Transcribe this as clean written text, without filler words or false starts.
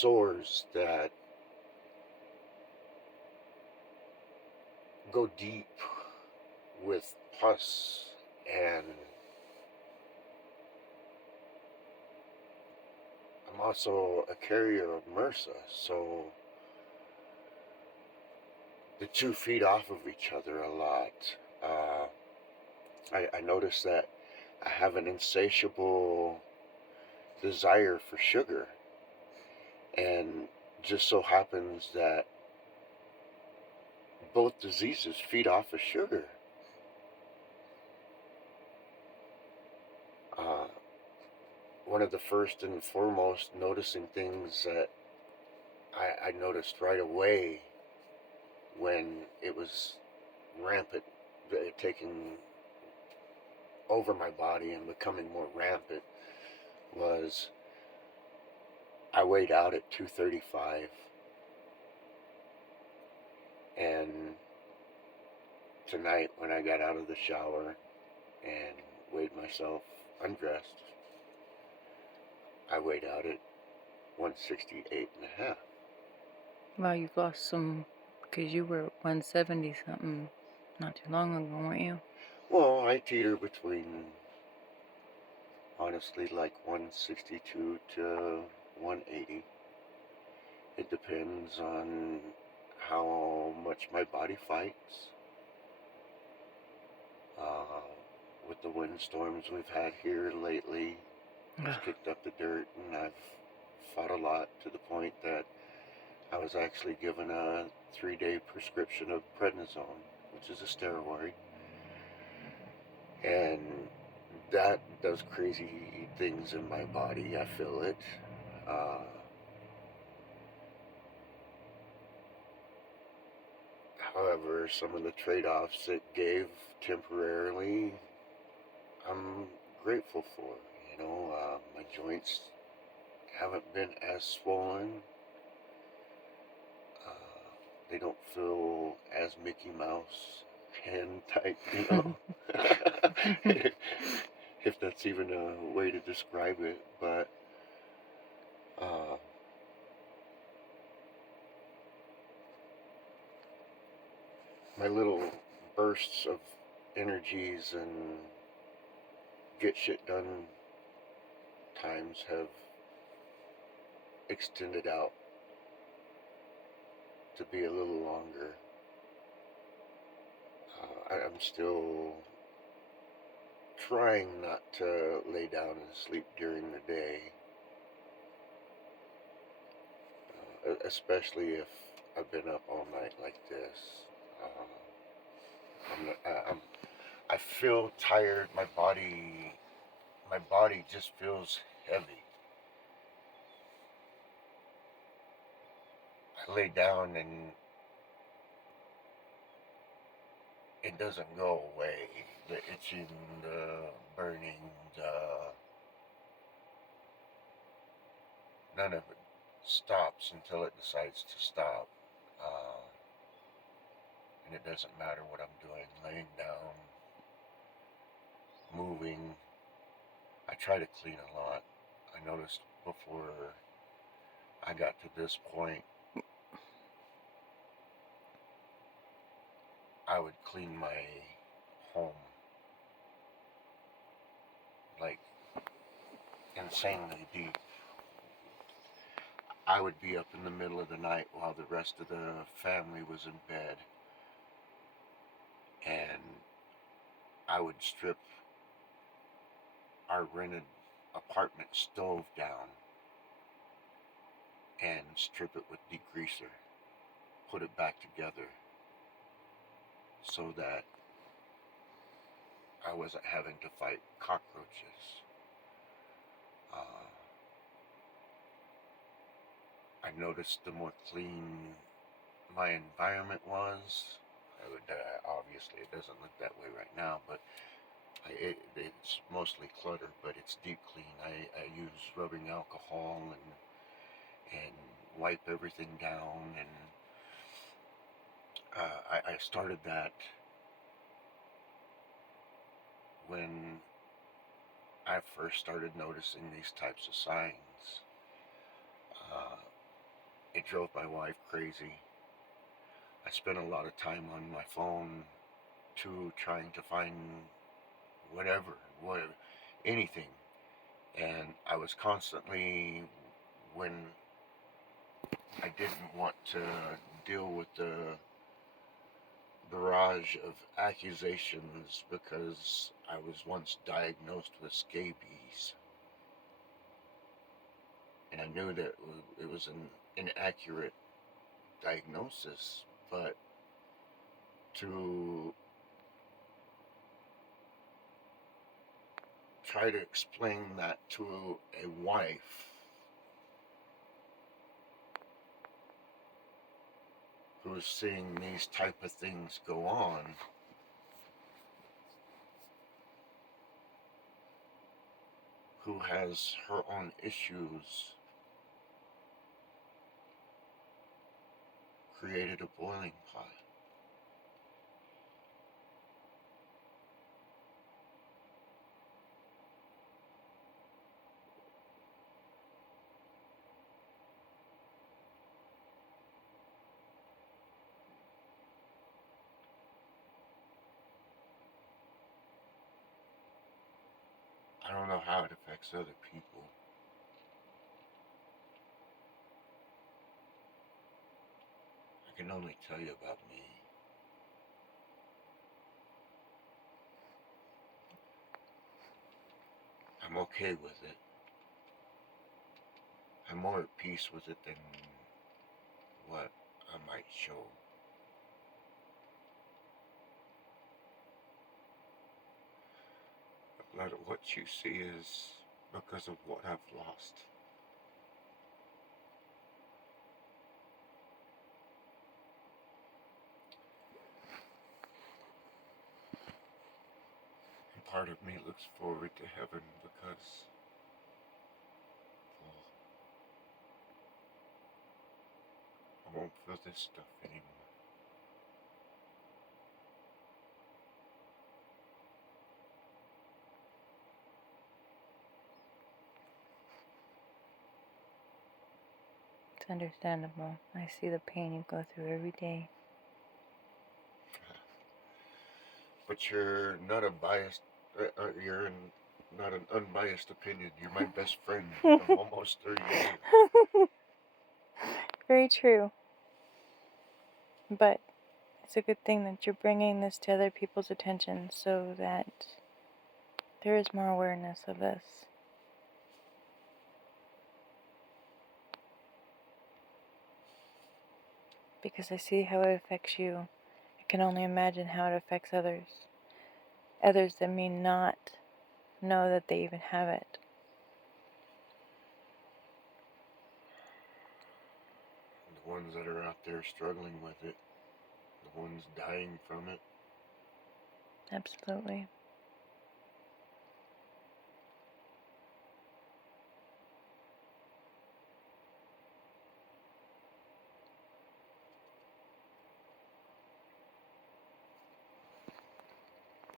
sores that go deep with pus, and I'm also a carrier of MRSA, so the two feed off of each other a lot. Uh, I notice that I have an insatiable desire for sugar, and just so happens that both diseases feed off of sugar. Uh, One of the first and foremost noticing things that I noticed right away when it was rampant, taking over my body and becoming more rampant, was I weighed out at 235, and tonight when I got out of the shower and weighed myself undressed, I weighed out at 168 and a half. Wow, you lost some because you were 170 something not too long ago, weren't you? Well, I teeter between, honestly, like 162 to 180. It depends on how much my body fights. Uh, with the windstorms we've had here lately, it's Ugh. kicked up the dirt, and I've fought a lot to the point that I was actually given a 3-day prescription of prednisone, which is a steroid, and that does crazy things in my body. I feel it. Uh, However, some of the trade-offs it gave temporarily, I'm grateful for. My joints haven't been as swollen. They don't feel as Mickey Mouse hand type. If that's even a way to describe it. But uh, my little bursts of energies and get shit done times have extended out to be a little longer. I'm still trying not to lay down and sleep during the day, especially if I've been up all night like this. I feel tired. My body just feels heavy. I lay down and it doesn't go away. The itching, the burning, the none of it stops until it decides to stop. Uh, and it doesn't matter what I'm doing, laying down, moving. I try to clean a lot. I noticed before I got to this point, I would clean my home like insanely deep. I would be up in the middle of the night while the rest of the family was in bed, and I would strip our rented apartment stove down and strip it with degreaser, put it back together so that I wasn't having to fight cockroaches. Uh, I noticed the more clean my environment was, obviously it doesn't look that way right now, but it's mostly clutter, but it's deep clean. I use rubbing alcohol and wipe everything down, and I started that when I first started noticing these types of signs. drove my wife crazy. I spent a lot of time on my phone too, trying to find whatever, anything. And I was constantly, when I didn't want to deal with the barrage of accusations because I was once diagnosed with scabies. And I knew that it was an inaccurate diagnosis, but to try to explain that to a wife who's seeing these type of things go on, who has her own issues, created a boiling pot. I don't know how it affects other people. I can only tell you about me. I'm okay with it. I'm more at peace with it than what I might show. A lot of what you see is because of what I've lost. And part of me looks forward to heaven because, well, I won't feel this stuff anymore. It's understandable. I see the pain you go through every day. But you're not a biased, you're not an unbiased opinion. You're my best friend of almost 30 years. Very true. But it's a good thing that you're bringing this to other people's attention so that there is more awareness of this. Because I see how it affects you. I can only imagine how it affects others. Others that may not know that they even have it. The ones that are out there struggling with it, the ones dying from it. Absolutely.